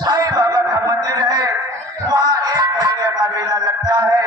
साईं बाबा का मंदिर है, वहाँ एक महीने का मेला लगता है।